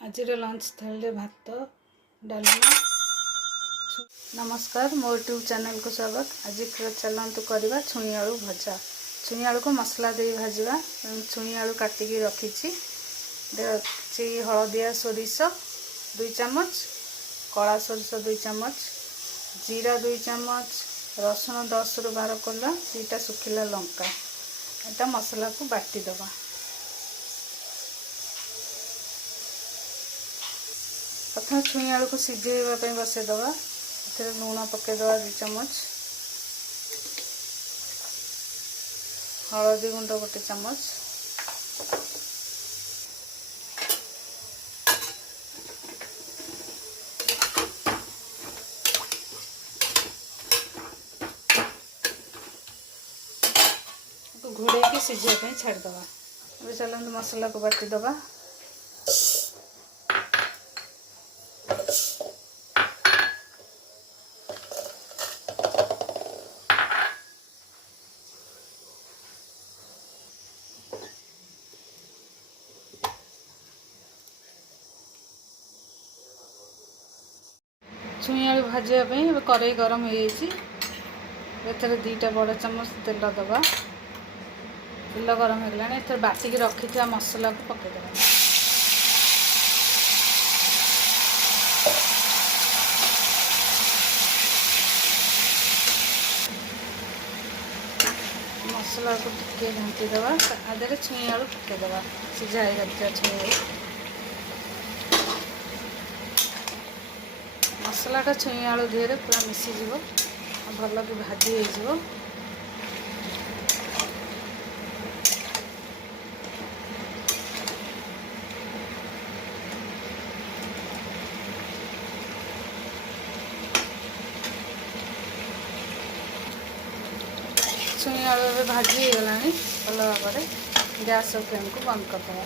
आज लंच थाली भात डालमा। नमस्कार, मो यूट्यूब चैनल को स्वागत। आज चलतु करवा छुई आलू भजा। छुई आलू को मसला दे भाजवा। छुई आलू काटिकी रखी हलदिया सोरिष 2 चामच, कला सोरिष 2 चामच, जीरा 2 चामच, रसुण 10 रु 12 कोला, 2टा सुखिला लंका। एटा मसला को बाटी दबा। प्रथम छुई आलू को सिझेवाई बसईदबा। लुण पकईदबा 2 चामच, हलदी गुंड 1 चामच, घोड़े सिझाई छाड़दबा। अब चलते मसला को बाटीदबा। छुई आलू भाजापी कड़ई गरम हो 2टा बड़ चामच तेल दबा। तेल गरम हो गला बाटिकी रखी मसला को पकईदबा। मसला को टिके घाटी दबा। आधे छुई आलू पकईदबा। सिझा ही रखा छुई आलू। मसलाटा छुई आलू देहरे पूरा मिसीज भल कि भाजी हो। छुई आलू भाजी हो गला भल भाव। गैस फ्लेम को बंद करदे।